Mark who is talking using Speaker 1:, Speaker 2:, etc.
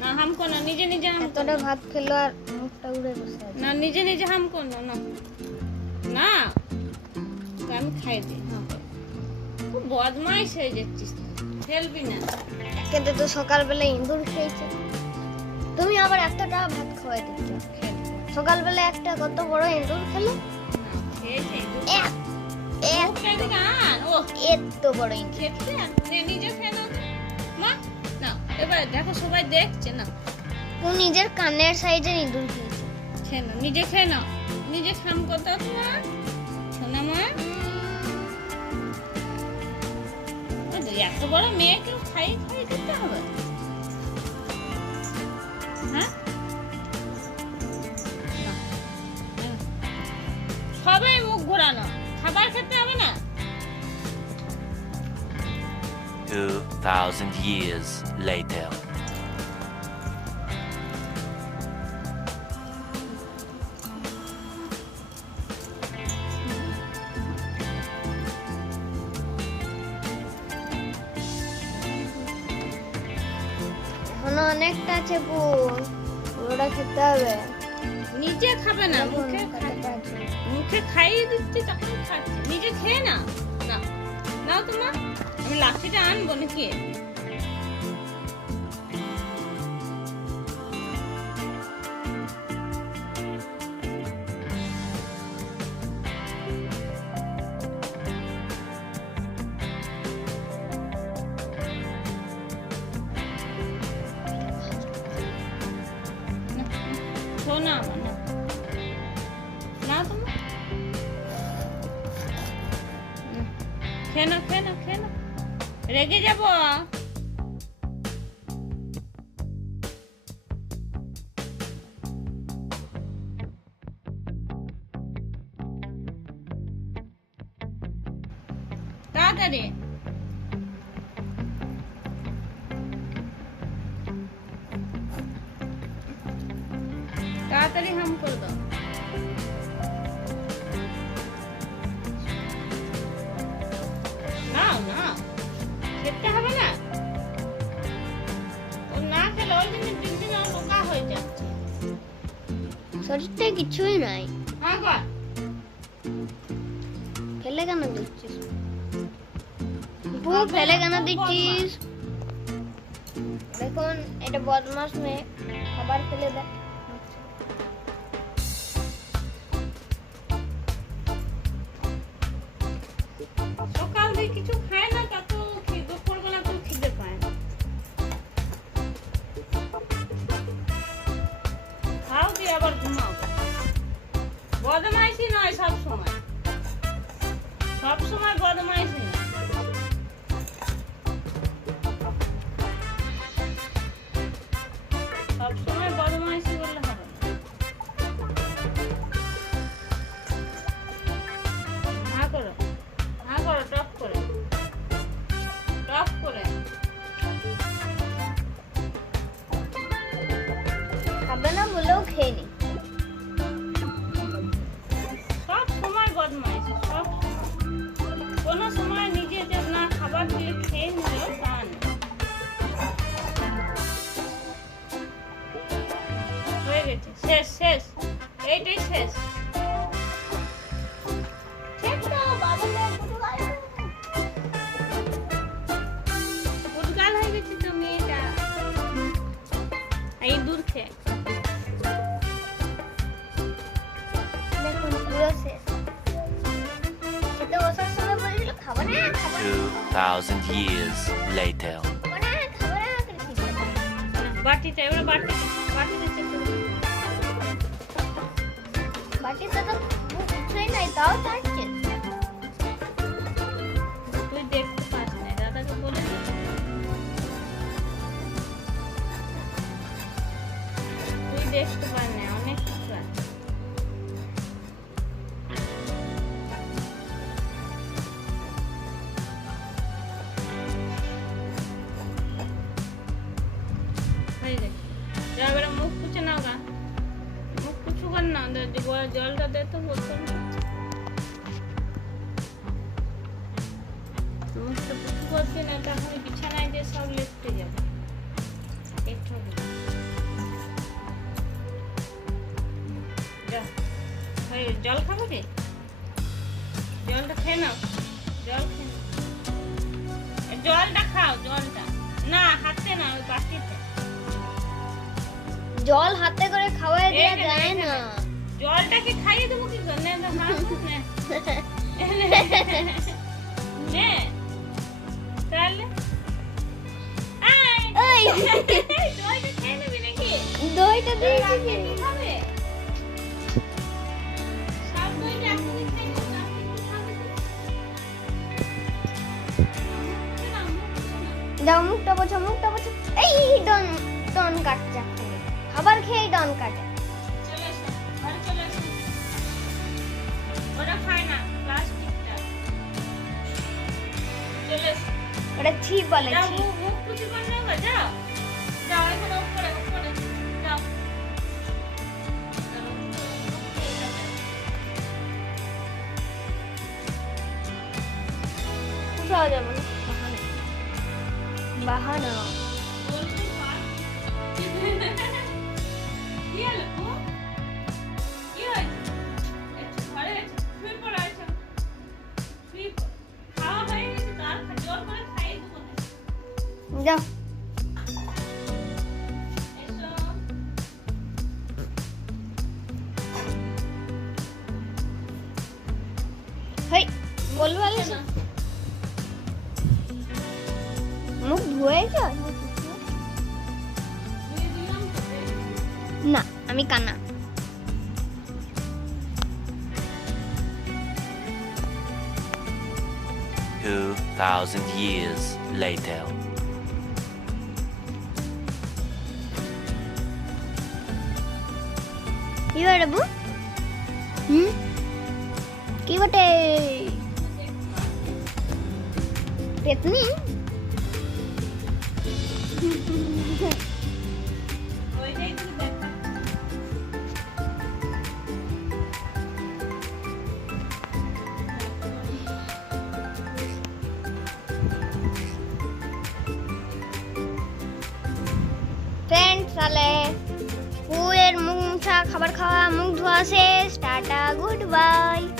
Speaker 1: না হাম না নিজে নিজে হাম
Speaker 2: এতটা ভাত খেলো আর মুখটা উড়ে বসে আছে।
Speaker 1: না নিজে নিজে হাম করো না। না তো আমি খাই দিই খুব বদমাইশ হয়ে যাচ্ছিস। না।
Speaker 2: তো সকালবেলা ইঁদুর খেয়েছে। তুমি আবার এতটা ভাত খাওয়াই দিচ্ছ। সকালবেলা একটা কত বড় ইঁদুর খেলো?
Speaker 1: না,
Speaker 2: এত বড় ইঁদুর।
Speaker 1: দেখো সবাই দেখছে না।
Speaker 2: ও নিজের কানের সাইজের ইঁদুর খেয়েছে।
Speaker 1: খেয়ে নাও নিজে খেয়ে নাও। নিজে খাম কত তোমার? সোনা মা। এত বড় মেয়েকে খাই খাই খেতে হবে?
Speaker 3: 2,000 years later.
Speaker 2: এখনও অনেকটা আছে পুর পুরোটা খেতে হবে।
Speaker 1: নিজে খাবে না
Speaker 2: দেখুন
Speaker 1: মুখে খাই-
Speaker 2: কতটা আছে।
Speaker 1: মুখে খাইয়ে দিচ্ছি তখন খাচ্ছে। নিজে খেয়ে না। না নাও তোমার আমি লাঠিটা আনব নাকি? না, শোনো আমার না। না তোমার খেয়ে নাও খেয়ে নাও খেয়ে নাও। রেগে যাব? তাড়াতাড়ি। তাড়াতাড়ি হাম করে দাও।
Speaker 2: শরীরটা কিছুই নাই ফেলে কেন দিচ্ছিস বউ ফেলে কেন দিচ্ছিস দেখুন এটা বদমাস মেয়ে খাবার ফেলে দেয়
Speaker 1: বদমাইশি নয় সব সময় সব সময় বদমাইশি। হয়ে গেছে। শেষ শেষ। এইটাই শেষ। হয়ে এই দূর খেয়ে
Speaker 2: দেখুন পুরো শেষ। খেতে বসার সময় বলেছিল খাব না খাব না।
Speaker 3: 2,000 years later.
Speaker 1: বাটিটা এবারে করো
Speaker 2: বাটিতে তো মুখ কিছুই নাই, তাও চাচ্ছে
Speaker 1: তুই দেখতে পাস না দাদাকে বলে তুই দেখতে পাস না অনেক কিছু আছে। আমাদের জলটা দে তো না। তখন যে সব জল খাব জলটা খেয়ে নাও। জল খেয়ে জলটা খাও জলটা। না হাতে না ওই
Speaker 2: জল হাতে করে খাওয়া দেওয়া যায় না।
Speaker 1: জলটাকে খাইয়ে দেবো কি
Speaker 2: মুখটা বোঝো মুখটা বোঝো এই ডন ডন কাটছে। খাবার খেয়ে ডন কাটে
Speaker 1: ওটা খায় না, প্লাস্টিকটা। চলে
Speaker 2: ওটা ছি বলে
Speaker 1: যাও,
Speaker 2: ছি
Speaker 1: মুখ- মুখ কুচি করে নেও যাও। যাও, এখানে উপরে, উপরে, যাও। চলো, উপরে যাও।
Speaker 2: কোথাও যাব না বাহানা যাও
Speaker 1: এসো।
Speaker 2: হেই বলবো
Speaker 1: না।
Speaker 2: মুখ ধুয়েছ
Speaker 1: ধুয়ে দিলাম তো,
Speaker 2: না আমি কানা
Speaker 3: Two thousand years later.
Speaker 2: কি বটে বু হুম কি বটে পেতনি
Speaker 1: ওইটাই তো দেখা।
Speaker 2: ফ্রেন্ড তাহলে স্কুলের মুখ মুছা খাবার